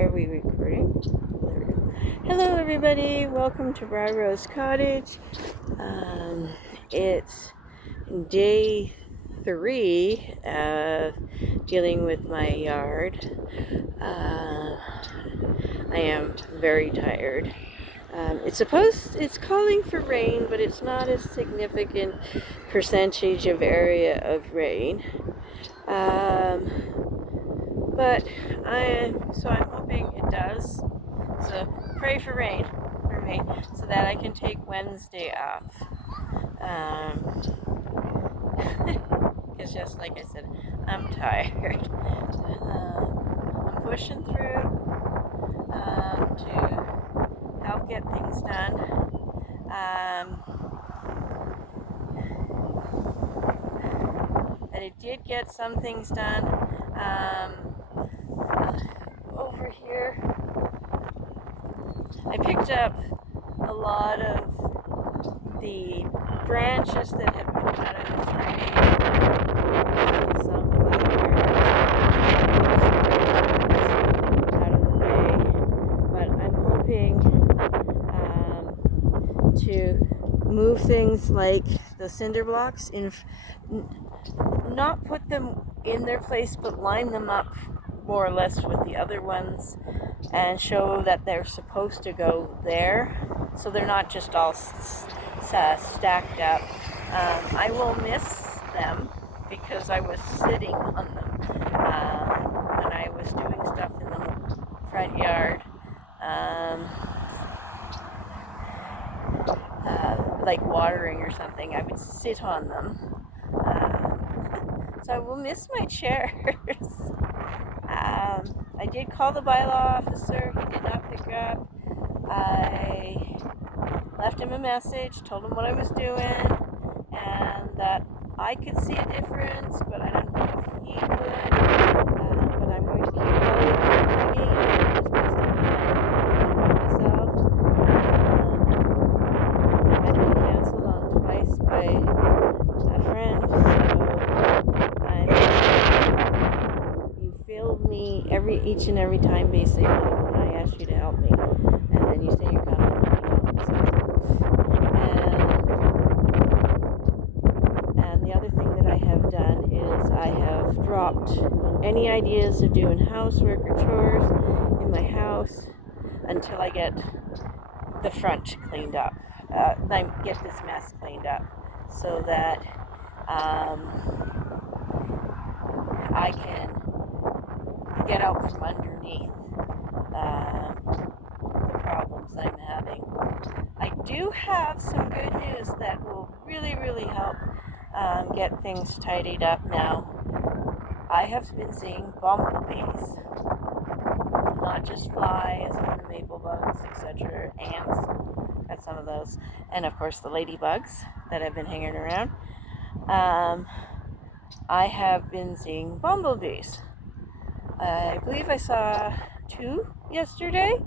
Are we recording? There we go. Hello everybody, welcome to Briar Rose Cottage. It's day 3 of dealing with my yard. I am very tired. It's calling for rain, but it's not a significant percentage of area of rain. But I'm hoping it does. So pray for rain for me so that I can take Wednesday off. Because just like I said, I'm tired. I'm pushing through to help get things done. And I did get some things done. Over here, I picked up a lot of the branches that had been cut out of the frame, sunflowers out of the way, but I'm hoping to move things like the cinder blocks not put them in their place, but line them up more or less with the other ones and show that they're supposed to go there, so they're not just all stacked up. I will miss them because I was sitting on them when I was doing stuff in the front yard, like watering or something. I would sit on them. So I will miss my chairs. I did call the bylaw officer. He did not pick up. I left him a message, told him what I was doing, and that I could see a difference, but I don't know if he would. But I'm going to keep digging as best I can myself. I've been canceled on twice by a friend, so you failed me each and every time basically when I asked you to help me, and then you say you're coming. And the other thing that I have done is I have dropped any ideas of doing housework or chores in my house until I get the front cleaned up. I get this mess cleaned up so that I can get out from underneath the problems I'm having. I do have some good news that will really, really help get things tidied up now. I have been seeing bumblebees, not just flies and the maple bugs, etc., ants, got some of those, and of course the ladybugs that have been hanging around. I have been seeing bumblebees. I believe I saw 2 yesterday,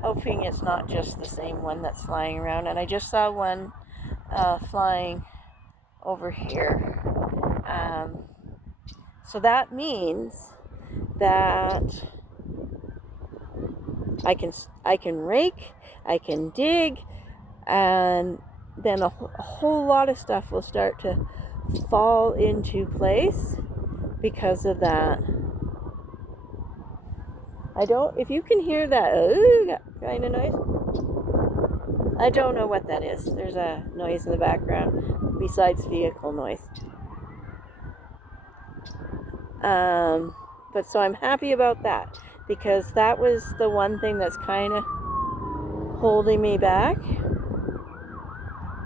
hoping it's not just the same one that's flying around. And I just saw one flying over here. So that means that I can rake, I can dig, and then a whole lot of stuff will start to fall into place because of that. If you can hear that kind of noise, I don't know what that is. There's a noise in the background besides vehicle noise. But so I'm happy about that because that was the one thing that's kind of holding me back.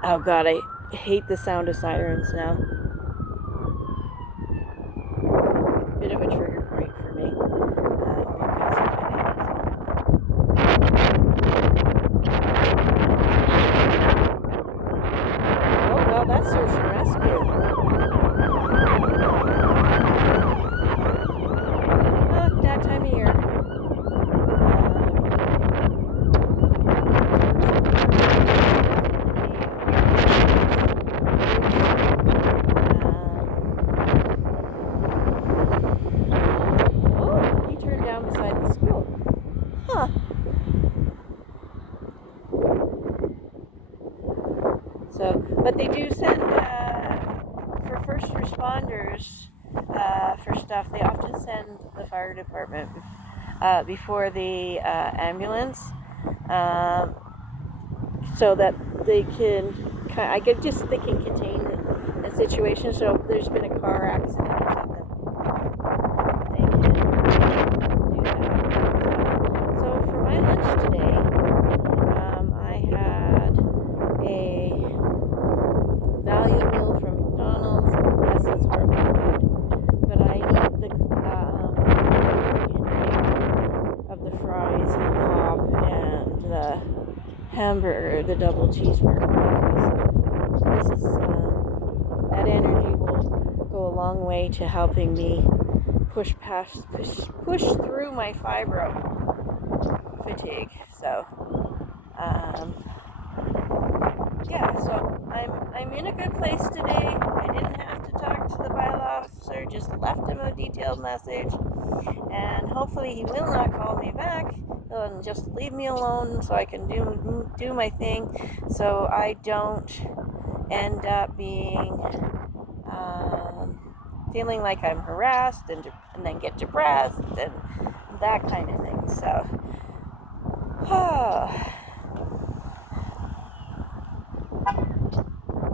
Oh God, I hate the sound of sirens now. Bit of a trigger point for me. Oh well, that's search and rescue. That time of year. but they do send, for first responders, for stuff, they often send the fire department before the ambulance, so that they can, they can contain the situation. So if there's been a car accident or something, they can do that. So for my lunch today, I had a value meal from McDonald's. Yes, it's horrible food, but I eat the intake of the fries and the pop and the hamburger, the double cheeseburger, because this is that energy will go a long way to helping me push through my fibro fatigue. So yeah, so I'm in a good place today. I didn't have to talk to the bylaw officer, just left him a detailed message, and hopefully he will not call me back. He'll just leave me alone so I can do my thing, so I don't end up being feeling like I'm harassed and then get depressed and that kind of thing. So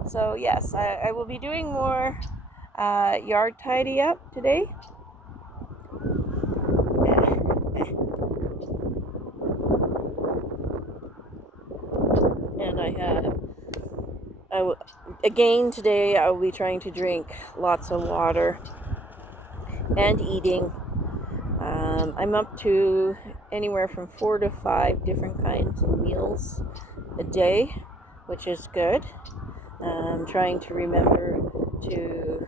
so yes, I will be doing more yard tidy up today. And again today I will be trying to drink lots of water and eating. I'm up to anywhere from 4 to 5 different kinds of meals a day, which is good. I'm trying to remember to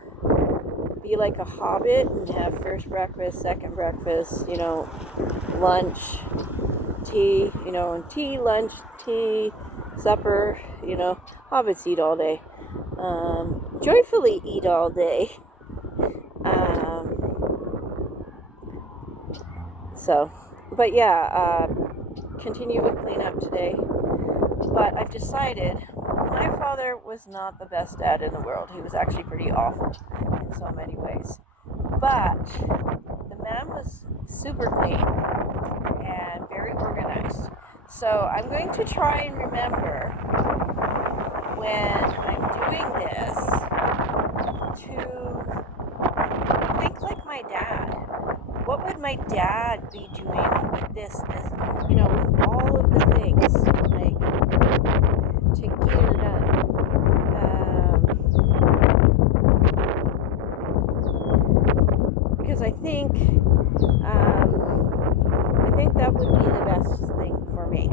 be like a hobbit and have first breakfast, second breakfast, lunch, tea, tea, lunch, tea, supper, hobbits eat all day. Joyfully eat all day. But yeah, continue with cleanup today. But I've decided my father was not the best dad in the world. He was actually pretty awful in so many ways. But the man was super clean and very organized. So I'm going to try and remember when I'm doing this to think like my dad. What would my dad be doing with this, with all of the things, like, to get it done? Because I think that would be the best thing for me,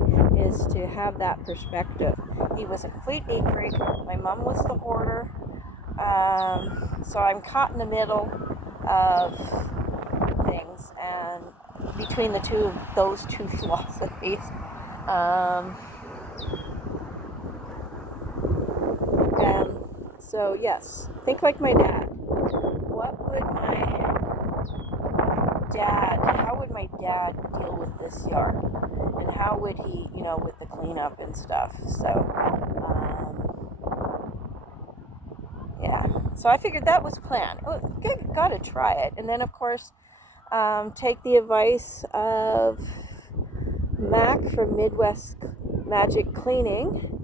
is to have that perspective. He was a complete neat freak. My mom was the hoarder. So I'm caught in the middle of things, and between those two philosophies. So yes, think like my dad. How would my dad deal with this yard? And how would he, with the cleanup and stuff? So, yeah. So I figured that was planned. Oh, gotta try it. And then, of course, take the advice of Mac from Midwest Magic Cleaning.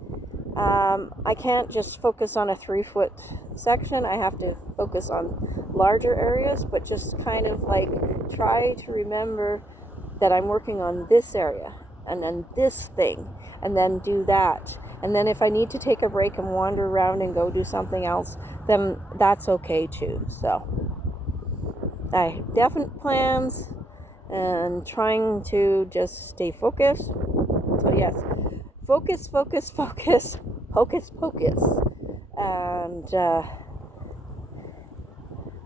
I can't just focus on a 3-foot section. I have to focus on larger areas, but just kind of like try to remember that I'm working on this area and then this thing and then do that. And then if I need to take a break and wander around and go do something else, then that's okay too. So I have definite plans and trying to just stay focused. So yes, focus, hocus pocus, and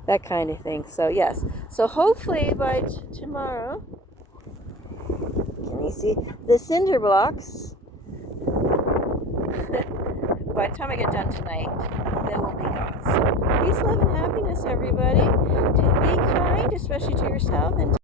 that kind of thing. So yes, so hopefully by tomorrow, can you see the cinder blocks? By the time I get done tonight, they will be gone. So peace, love, and happiness, everybody. Be kind, especially to yourself, and